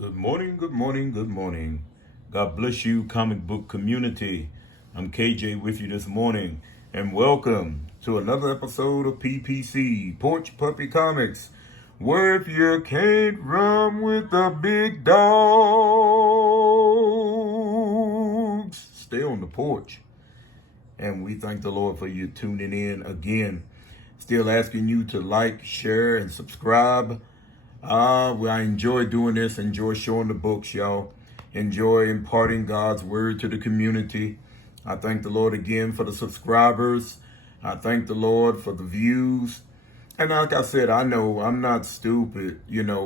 Good morning, good morning, good morning. God bless you, comic book community. I'm KJ with you this morning, and welcome to another episode of PPC, Porch Puppy Comics, where if you can't run with the big dogs, stay on the porch. And we thank the Lord for you tuning in again. Still asking you to like, share, and subscribe. I enjoy doing this, enjoy showing the books, y'all. Enjoy imparting God's word to the community. I thank the Lord again for the subscribers. I thank the Lord for the views. And like I said, I know I'm not stupid,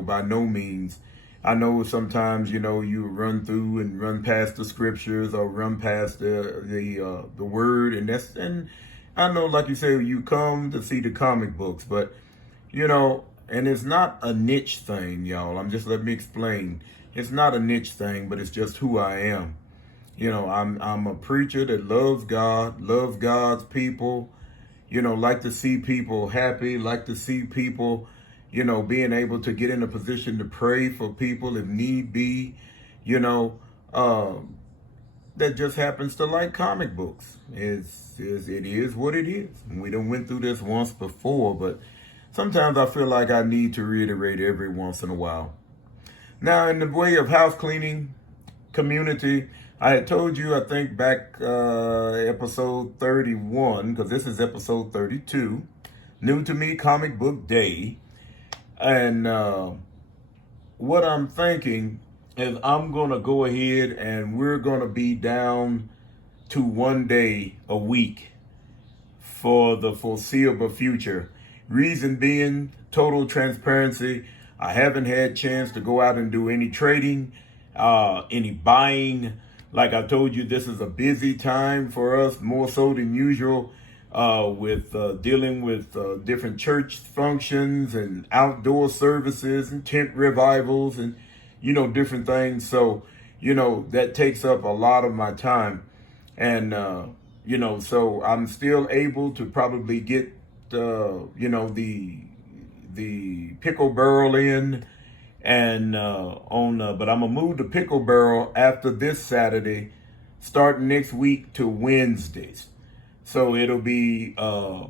by no means. I know sometimes, you run through and run past the scriptures or run past the word, and I know, like you say, you come to see the comic books, but and it's not a niche thing, y'all. Let me explain. It's not a niche thing, but it's just who I am. I'm a preacher that loves God, loves God's people, like to see people happy, like to see people, being able to get in a position to pray for people if need be, you know, uh, that just happens to like comic books. It is what it is. And we done went through this once before, but sometimes I feel like I need to reiterate every once in a while. Now, in the way of house cleaning community, I had told you, I think back episode 31, because this is episode 32, new to me comic book day. And what I'm thinking is I'm going to go ahead and we're going to be down to 1 day a week for the foreseeable future. Reason being, total transparency. I haven't had chance to go out and do any trading, any buying. Like I told you, this is a busy time for us, more so than usual, with dealing with different church functions and outdoor services and tent revivals and, different things. So, that takes up a lot of my time. And, so I'm still able to probably get the pickle barrel in and but I'm gonna move the pickle barrel after this Saturday, starting next week to Wednesdays. So it'll be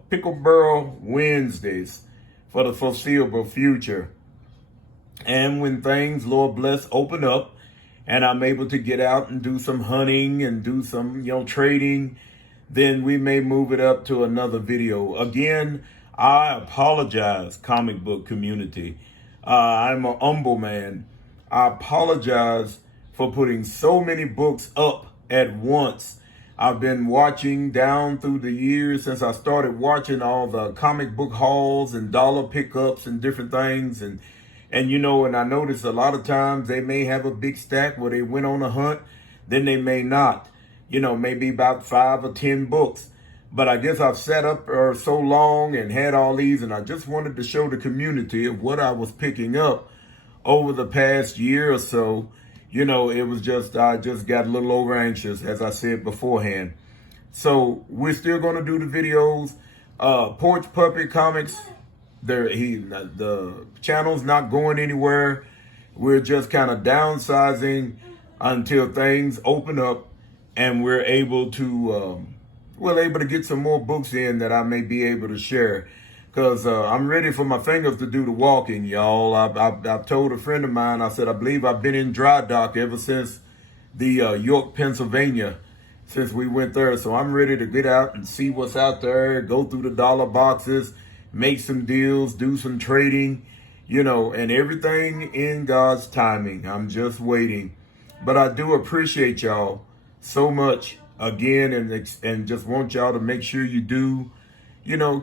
pickle barrel Wednesdays for the foreseeable future. And when things, Lord bless, open up and I'm able to get out and do some hunting and do some, trading, then we may move it up to another video. Again, I apologize, comic book community. I'm an humble man. I apologize for putting so many books up at once. I've been watching down through the years since I started watching all the comic book hauls and dollar pickups and different things. And I noticed a lot of times they may have a big stack where they went on a hunt, then they may not. Maybe about 5 or 10 books. But I guess I've sat up so long and had all these, and I just wanted to show the community of what I was picking up over the past year or so. It was I just got a little over anxious, as I said beforehand. So we're still going to do the videos. Porch Puppy Comics, the channel's not going anywhere. We're just kind of downsizing until things open up. And we're able to get some more books in that I may be able to share, because I'm ready for my fingers to do the walking, y'all. I've told a friend of mine, I said, I believe I've been in dry dock ever since the York, Pennsylvania, since we went there. So I'm ready to get out and see what's out there, go through the dollar boxes, make some deals, do some trading, and everything in God's timing. I'm just waiting. But I do appreciate y'all so much again, and just want y'all to make sure you do,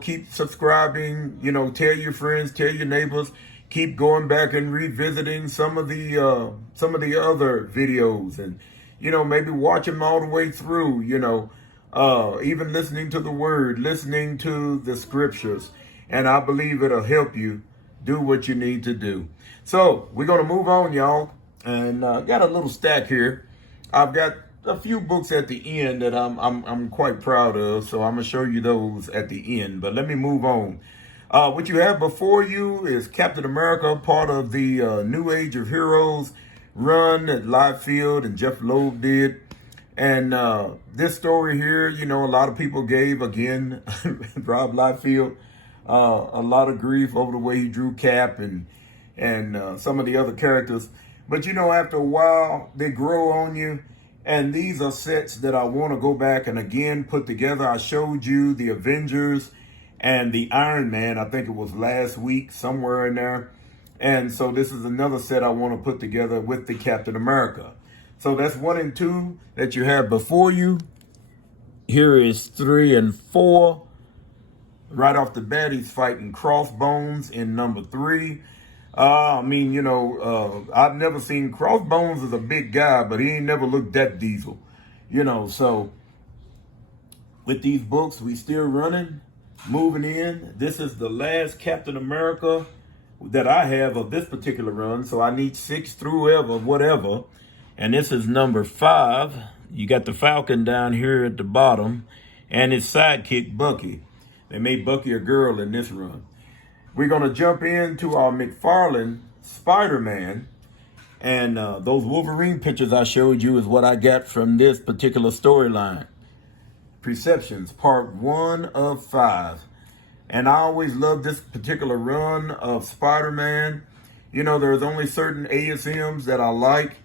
keep subscribing, tell your friends, tell your neighbors, keep going back and revisiting some of the other videos, and maybe watch them all the way through, even listening to the word, listening to the scriptures, and I believe it'll help you do what you need to do. So we're gonna move on, y'all, and got a little stack here. I've got a few books at the end that I'm quite proud of, so I'm gonna show you those at the end. But let me move on. What you have before you is Captain America, part of the New Age of Heroes, run that Liefeld and Jeff Loeb did. And this story here, you know, a lot of people gave, again, Rob Liefeld, a lot of grief over the way he drew Cap and some of the other characters. But, you know, after a while, they grow on you. And these are sets that I want to go back and again put together. I showed you the Avengers and the Iron Man. I think it was last week, somewhere in there. And so this is another set I want to put together with the Captain America. So that's 1 and 2 that you have before you. Here is 3 and 4. Right off the bat, he's fighting Crossbones in number 3. I mean, you know, I've never seen Crossbones as a big guy, but he ain't never looked that diesel, you know. So with these books, we still running, moving in. This is the last Captain America that I have of this particular run. So I need 6 through ever, whatever. And this is number 5. You got the Falcon down here at the bottom and his sidekick, Bucky. They made Bucky a girl in this run. We're going to jump into our McFarlane Spider-Man. And those Wolverine pictures I showed you is what I got from this particular storyline. Perceptions, part 1 of 5. And I always loved this particular run of Spider-Man. You know, there's only certain ASMs that I like.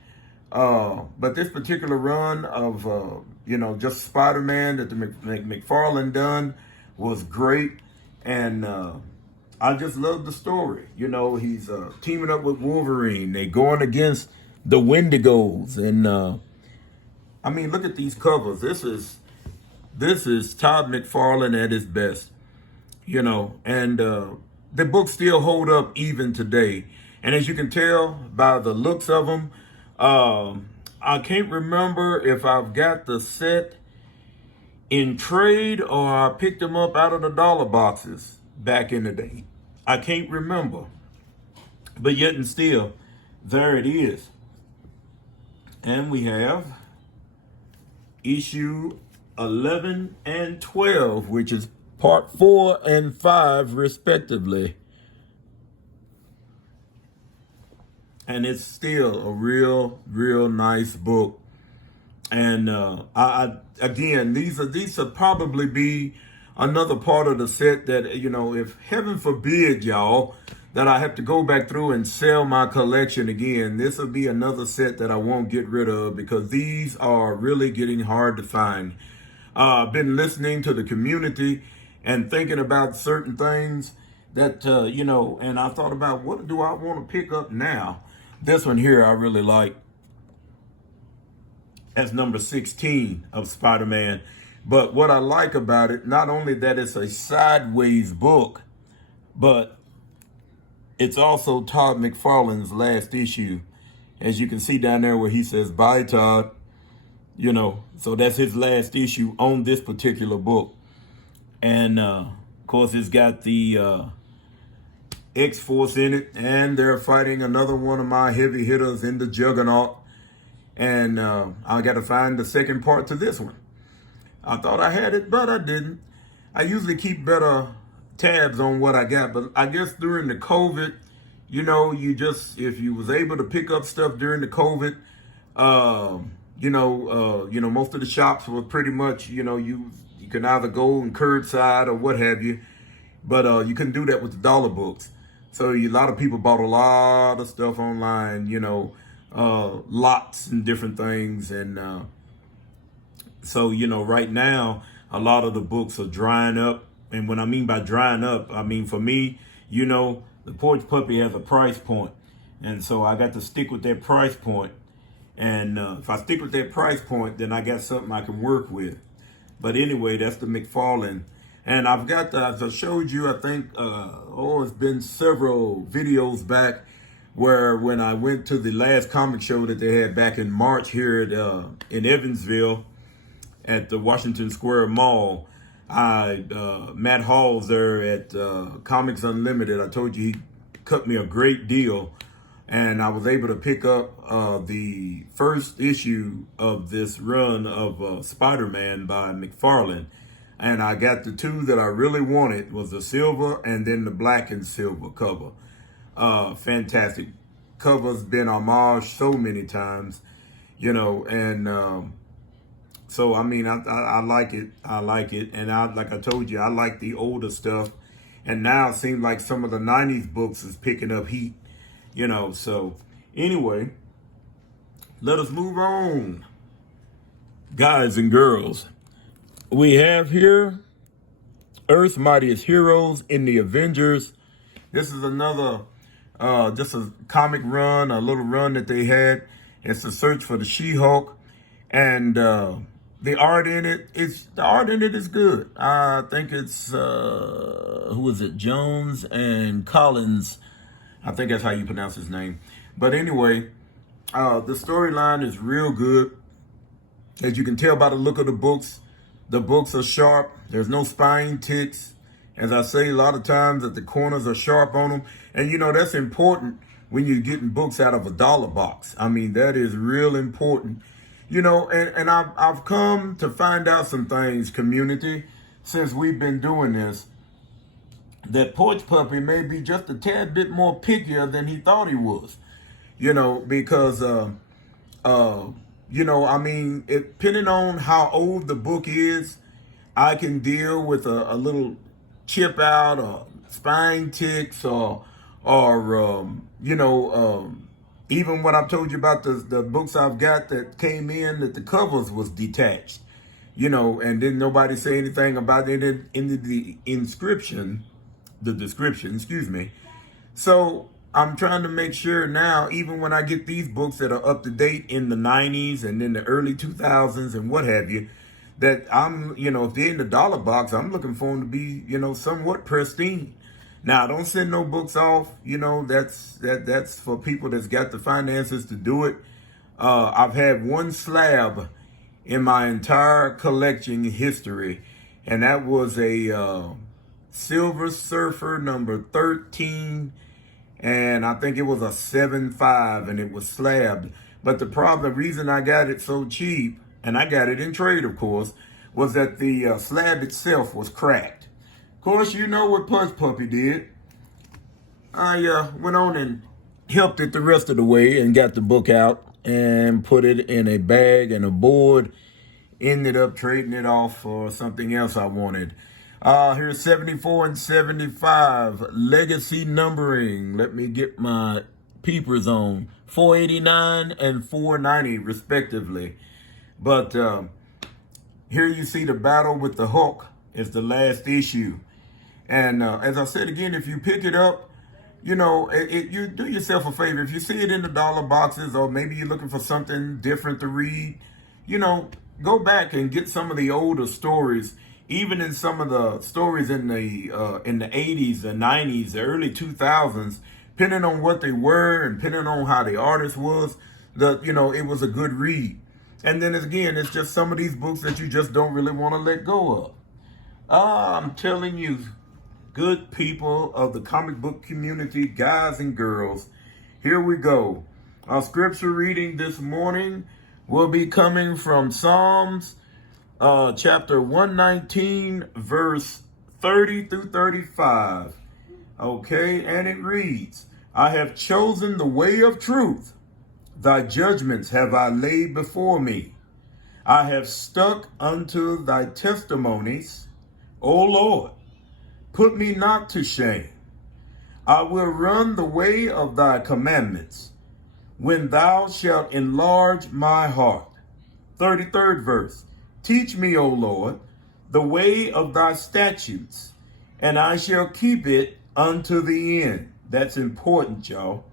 But this particular run of, you know, just Spider-Man that the McFarlane done was great. And I just love the story. You know, he's teaming up with Wolverine. They going against the Wendigos. And, I mean, look at these covers. This is Todd McFarlane at his best. You know, and the books still hold up even today. And as you can tell by the looks of them, I can't remember if I've got the set in trade or I picked them up out of the dollar boxes back in the day. I can't remember. But yet and still, there it is. And we have issue 11 and 12, which is part 4 and 5, respectively. And it's still a real nice book. And again, these will probably be another part of the set that, you know, if heaven forbid, y'all, that I have to go back through and sell my collection again, this will be another set that I won't get rid of because these are really getting hard to find. I've been listening to the community and thinking about certain things that, you know, and I thought about what do I want to pick up now? This one here I really like. That's number 16 of Spider-Man. But what I like about it, not only that it's a sideways book, but it's also Todd McFarlane's last issue. As you can see down there where he says, "Bye, Todd." You know, so that's his last issue on this particular book. And, of course, it's got the X-Force in it. And they're fighting another one of my heavy hitters in the Juggernaut. And I got to find the second part to this one. I thought I had it, but I didn't. I usually keep better tabs on what I got. But I guess during the COVID, you know, if you was able to pick up stuff during the COVID, you know, most of the shops were pretty much, you know, you can either go and curbside or what have you, but you couldn't do that with the dollar books. So a lot of people bought a lot of stuff online, you know, lots and different things. And so, you know, right now, a lot of the books are drying up. And when I mean by drying up, I mean, for me, you know, the Porch Puppy has a price point. And so I got to stick with that price point. And if I stick with that price point, then I got something I can work with. But anyway, that's the McFarlane. And I've got, as I showed you, I think, it's been several videos back where when I went to the last comic show that they had back in March here at, in Evansville at the Washington Square Mall, Matt Hall's there at Comics Unlimited. I told you he cut me a great deal. And I was able to pick up the first issue of this run of Spider-Man by McFarlane. And I got the two that I really wanted, was the silver and then the black and silver cover. Fantastic. cover's been homaged so many times, you know, and so I mean, I like it. I like it, and like I told you, I like the older stuff, and now it seems like some of the '90s books is picking up heat, you know. So anyway, let us move on, guys and girls. We have here Earth's Mightiest Heroes in the Avengers. This is another, just a comic run, a little run that they had. It's the search for the She-Hulk, and the art in it is good. I think it's who is it? Jones and Collins. I think that's how you pronounce his name. But anyway, the storyline is real good. As you can tell by the look of the books are sharp. There's no spine ticks. As I say, a lot of times that the corners are sharp on them. And you know, that's important when you're getting books out of a dollar box. I mean, that is real important. You know, and I've come to find out some things, community, since we've been doing this, that Porch Puppy may be just a tad bit more pickier than he thought he was. You know, because, you know, I mean, depending on how old the book is, I can deal with a little chip out or spine ticks or you know, even what I've told you about the books I've got that came in that the covers was detached, you know, and didn't nobody say anything about it in the description, excuse me. So I'm trying to make sure now, even when I get these books that are up to date in the 90s and in the early 2000s and what have you, that I'm, you know, if they're in the dollar box, I'm looking for them to be, you know, somewhat pristine. Now, don't send no books off. You know, that's for people that's got the finances to do it. I've had one slab in my entire collection history, and that was a Silver Surfer number 13, and I think it was a 7.5, and it was slabbed. But the reason I got it so cheap, and I got it in trade, of course, was that the slab itself was cracked. Of course, you know what Porch Puppy did. I went on and helped it the rest of the way and got the book out and put it in a bag and a board. Ended up trading it off for something else I wanted. Here's 74 and 75, legacy numbering. Let me get my peepers on. 489 and 490, respectively. But here you see the battle with the Hulk is the last issue. And as I said again, if you pick it up, you know, you do yourself a favor. If you see it in the dollar boxes, or maybe you're looking for something different to read, you know, go back and get some of the older stories. Even in some of the stories in the 80s, the 90s, the early 2000s, depending on what they were and depending on how the artist was, you know, it was a good read. And then again, it's just some of these books that you just don't really want to let go of. I'm telling you, good people of the comic book community, guys and girls, here we go. Our scripture reading this morning will be coming from Psalms chapter 119, verse 30 through 35. Okay, and it reads, I have chosen the way of truth. Thy judgments have I laid before me. I have stuck unto thy testimonies. O Lord, put me not to shame. I will run the way of thy commandments, when thou shalt enlarge my heart. 33rd verse. Teach me, O Lord, the way of thy statutes, and I shall keep it unto the end. That's important, y'all.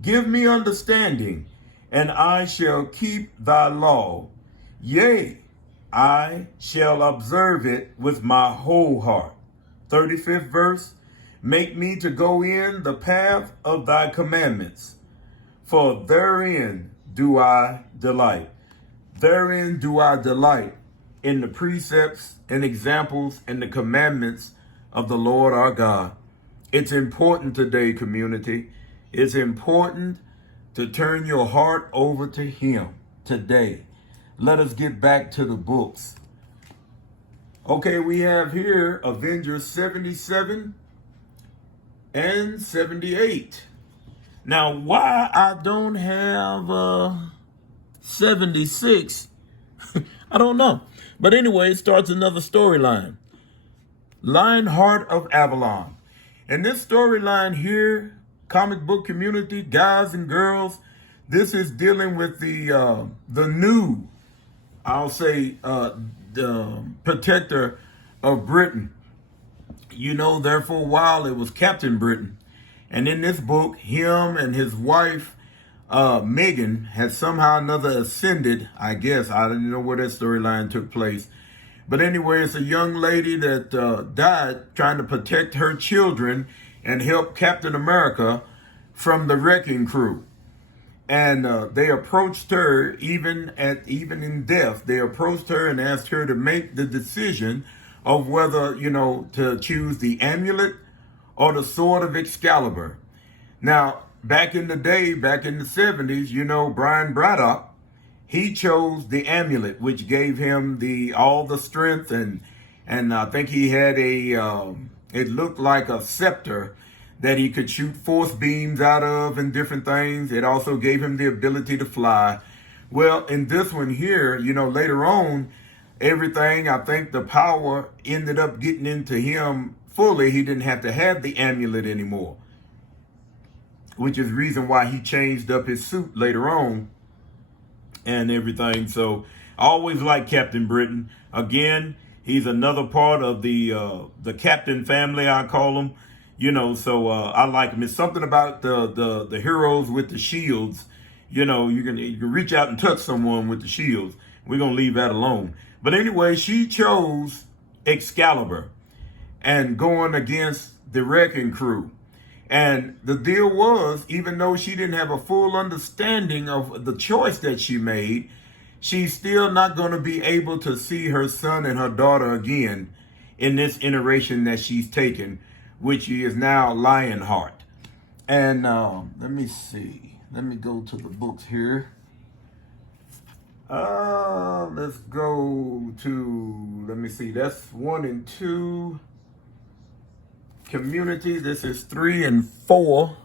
Give me understanding, and I shall keep thy law. Yea, I shall observe it with my whole heart. 35th verse. Make me to go in the path of thy commandments, for therein do I delight. Therein do I delight, in the precepts and examples and the commandments of the Lord our God. It's important today, community. It's important to turn your heart over to him today. Let us get back to the books. Okay, we have here Avengers 77 and 78. Now, why I don't have 76, I don't know. But anyway, it starts another storyline. Lionheart of Avalon. And this storyline here, comic book community, guys and girls, this is dealing with the new, I'll say, the protector of Britain. You know, there for a while it was Captain Britain. And in this book, him and his wife, Megan, had somehow or another ascended, I guess. I didn't know where that storyline took place. But anyway, it's a young lady that died trying to protect her children and help Captain America from the wrecking crew. And they approached her, even in death, they approached her and asked her to make the decision of whether, to choose the amulet or the sword of Excalibur. Now, back in the day, back in the 70s, Brian Braddock, he chose the amulet, which gave him all the strength, and I think he had it looked like a scepter that he could shoot force beams out of and different things. It also gave him the ability to fly. Well, in this one here, later on, everything, I think the power ended up getting into him fully. He didn't have to have the amulet anymore, which is the reason why he changed up his suit later on and everything. So I always like Captain Britain. Again, he's another part of the Captain family, I call him. So I like him. It's something about the heroes with the shields. You can reach out and touch someone with the shields. We're gonna leave that alone. But anyway, she chose Excalibur and going against the wrecking crew. And the deal was, even though she didn't have a full understanding of the choice that she made, she's still not going to be able to see her son and her daughter again in this iteration that she's taken, which is now Lionheart. And let me see. Let me go to the books here. Let's go to, let me see. That's 1 and 2. Community, this is 3 and 4.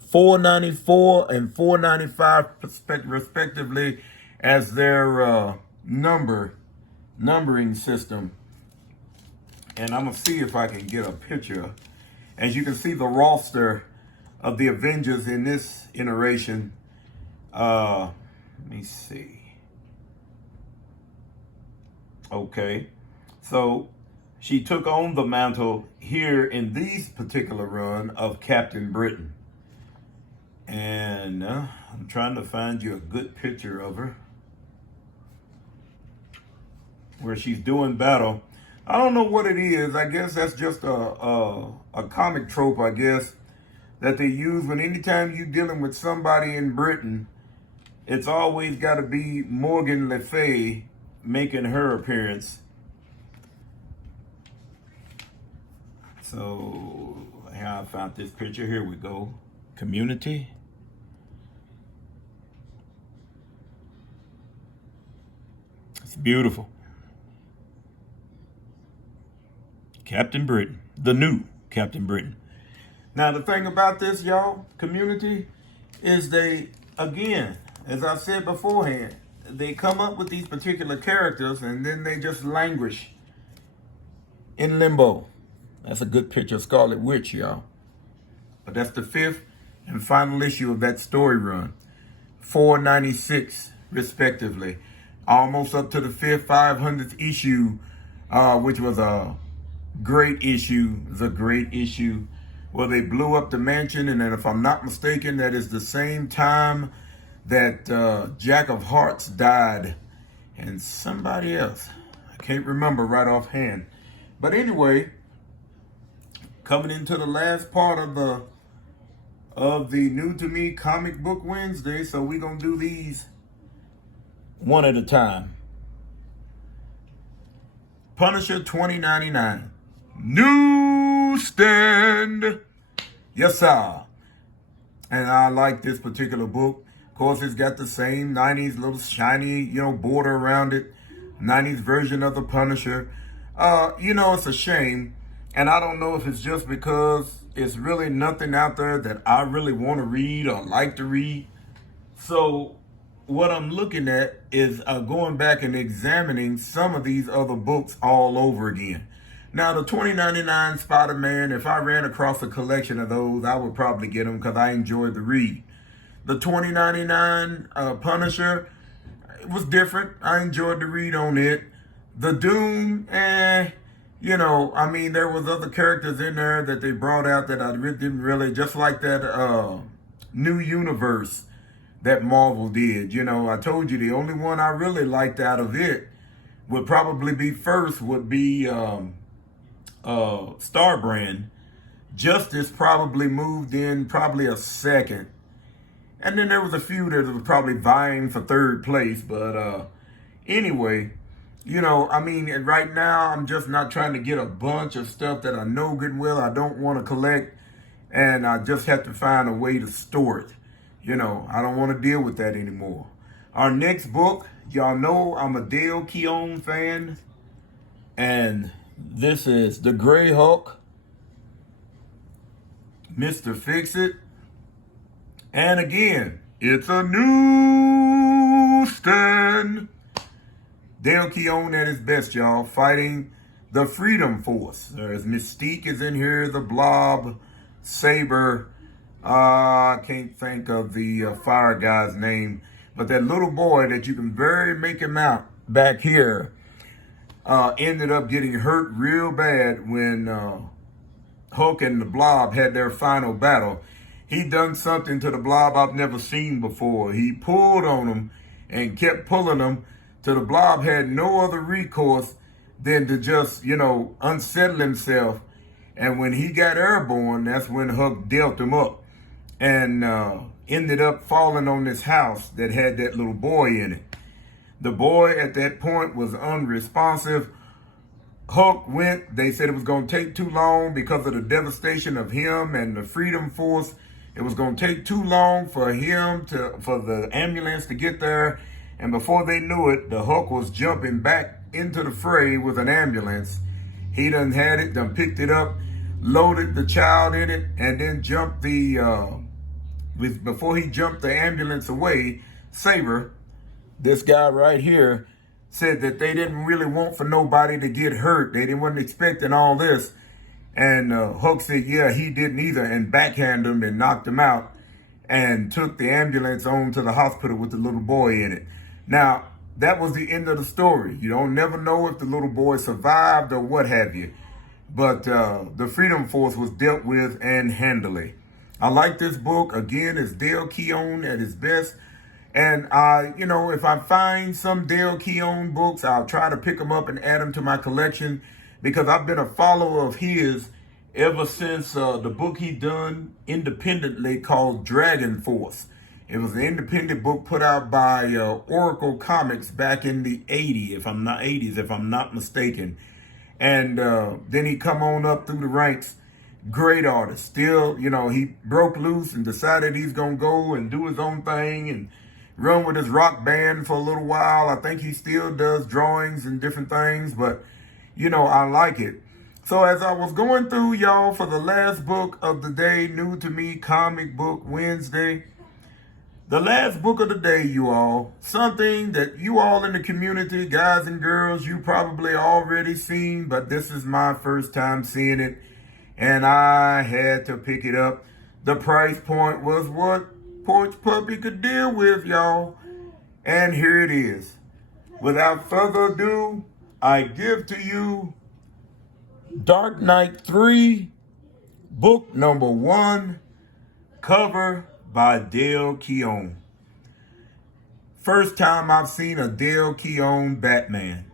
494 and 495 respectively as their numbering system. And I'm gonna see if I can get a picture. As you can see, the roster of the Avengers in this iteration. Let me see. Okay, so she took on the mantle here in these particular run of Captain Britain. And I'm trying to find you a good picture of her where she's doing battle. I don't know what it is. I guess that's just a comic trope, I guess, that they use when anytime you're dealing with somebody in Britain, it's always got to be Morgan Le Fay making her appearance. So, here I found this picture. Here we go. Community. It's beautiful. Captain Britain. The new Captain Britain. Now, the thing about this, y'all, community, is they, again, as I said beforehand, they come up with these particular characters and then they just languish in limbo. That's a good picture of Scarlet Witch, y'all. But that's the 5th and final issue of that story run. 496, respectively. Almost up to the 5th, 500th issue, which was a great issue. It was a great issue where they blew up the mansion. And then if I'm not mistaken, that is the same time that Jack of Hearts died. And somebody else. I can't remember right offhand. But anyway, coming into the last part of the new to me comic book Wednesday, so we're gonna do these one at a time. Punisher 2099 newsstand. Yes, sir. And I like this particular book. Of course, it's got the same 90s little shiny, border around it. 90s version of the Punisher. It's a shame. And I don't know if it's just because it's really nothing out there that I really want to read or like to read. So what I'm looking at is going back and examining some of these other books all over again. Now, the 2099 Spider-Man, if I ran across a collection of those, I would probably get them because I enjoyed the read. The 2099 Punisher, it was different. I enjoyed the read on it. The Doom, I mean, there was other characters in there that they brought out that I didn't really, just like that new universe that Marvel did. I told you the only one I really liked out of it would probably be Starbrand. Justice probably moved in probably a second. And then there was a few that was probably vying for third place. But anyway, and right now I'm just not trying to get a bunch of stuff that I know good and well I don't want to collect. And I just have to find a way to store it. I don't want to deal with that anymore. Our next book, y'all know I'm a Dale Keown fan. And this is The Gray Hulk, Mr. Fix-It. And again, it's a new stand. Dale Keown at his best, y'all, fighting the Freedom Force. There's Mystique is in here, the Blob, Saber. I can't think of the fire guy's name, but that little boy that you can very make him out back here ended up getting hurt real bad when Hulk and the Blob had their final battle. He done something to the Blob I've never seen before. He pulled on him and kept pulling him till the Blob had no other recourse than to just, unsettle himself. And when he got airborne, that's when Hulk dealt him up and ended up falling on this house that had that little boy in it. The boy at that point was unresponsive. Hulk went, they said it was going to take too long because of the devastation of him and the Freedom Force. It was going to take too long for the ambulance to get there. And before they knew it, the Hulk was jumping back into the fray with an ambulance. He done had it, done picked it up, loaded the child in it, and then jumped before he jumped the ambulance away, Saber, this guy right here, said that they didn't really want for nobody to get hurt. They wasn't expecting all this. And Hulk said, yeah, he didn't either, and backhanded him and knocked him out and took the ambulance on to the hospital with the little boy in it. Now, that was the end of the story. You don't never know if the little boy survived or what have you. But the Freedom Force was dealt with and handily. I like this book. Again, it's Dale Keown at his best. And if I find some Dale Keown books, I'll try to pick them up and add them to my collection, because I've been a follower of his ever since the book he done independently called Dragon Force. It was an independent book put out by Oracle Comics back in the 80s, if I'm not mistaken. And then he come on up through the ranks. Great artist. Still, he broke loose and decided he's going to go and do his own thing and run with his rock band for a little while. I think he still does drawings and different things, but, I like it. So as I was going through, y'all, for the last book of the day, new to me, Comic Book Wednesday, the last book of the day, you all, something that you all in the community, guys and girls, you probably already seen, but this is my first time seeing it, and I had to pick it up. The price point was what Porch Puppy could deal with, y'all, and here it is. Without further ado, I give to you Dark Knight 3, book number 1, cover by Dale Keown. First time I've seen a Dale Keown Batman.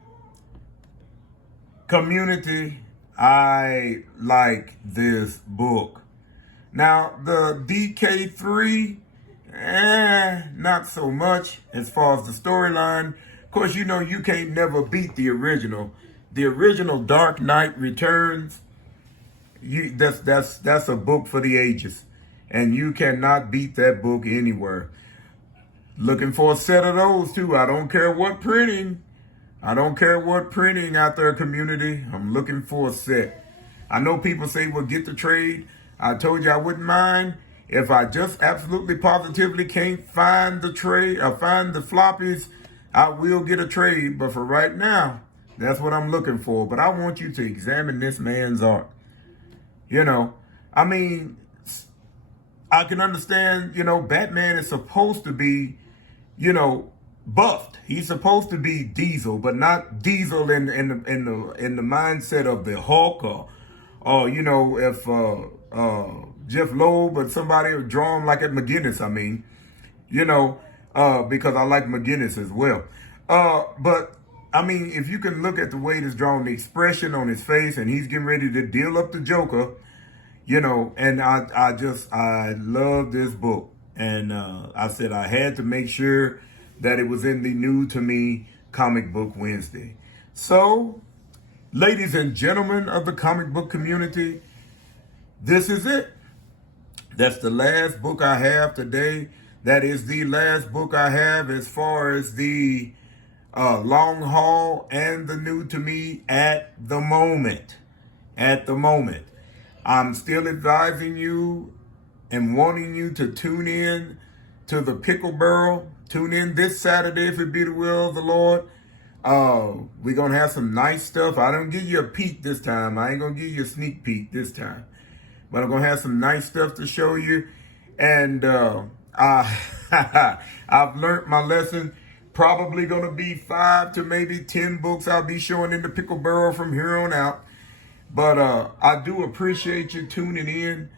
Community, I like this book. Now, the DK3, not so much as far as the storyline. Of course, you can't never beat the original. The original Dark Knight Returns, that's a book for the ages. And you cannot beat that book anywhere. Looking for a set of those too. I don't care what printing out there, community. I'm looking for a set. I know people say, well, get the trade. I told you I wouldn't mind if I just absolutely positively can't find the trade or find the floppies. I will get a trade, but for right now, that's what I'm looking for. But I want you to examine this man's art. You know, I mean, I can understand, Batman is supposed to be, buffed. He's supposed to be Diesel, but not Diesel in the mindset of the Hulk or if Jeff Loeb, but somebody would draw him like at McGinnis. I mean, because I like McGinnis as well. But I mean, if you can look at the way it's drawn, the expression on his face, and he's getting ready to deal up the Joker, and I love this book. And I said I had to make sure that it was in the New to Me Comic Book Wednesday. So, ladies and gentlemen of the comic book community, this is it. That's the last book I have today. That is the last book I have as far as the long haul and the New to Me at the moment. At the moment. I'm still advising you and wanting you to tune in to the Pickle Barrel. Tune in this Saturday if it be the will of the Lord. We're going to have some nice stuff. I don't give you a peek this time. I ain't going to give you a sneak peek this time. But I'm going to have some nice stuff to show you. And I've learned my lesson. Probably going to be 5 to maybe 10 books I'll be showing in the Pickle Barrel from here on out. But I do appreciate you tuning in.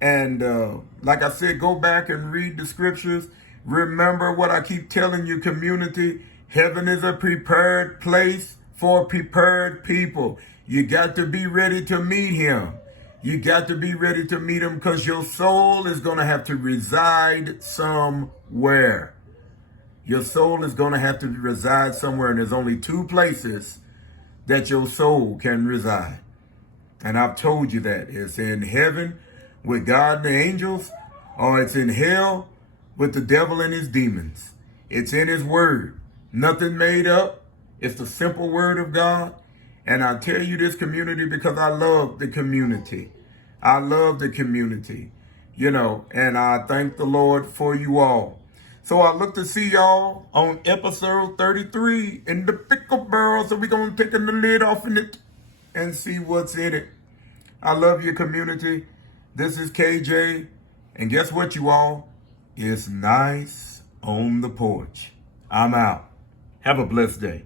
And like I said, go back and read the scriptures. Remember what I keep telling you, community. Heaven is a prepared place for prepared people. You got to be ready to meet him. You got to be ready to meet him because your soul is going to have to reside somewhere. Your soul is going to have to reside somewhere, and there's only 2 places that your soul can reside. And I've told you that. It's in heaven with God and the angels, or it's in hell with the devil and his demons. It's in his word. Nothing made up. It's the simple word of God. And I tell you this, community, because I love the community. I love the community, and I thank the Lord for you all. So I look to see y'all on episode 33 in the Pickle Barrel. So we're going to take the lid off in it and see what's in it. I love your community. This is KJ. And guess what, you all? It's nice on the porch. I'm out. Have a blessed day.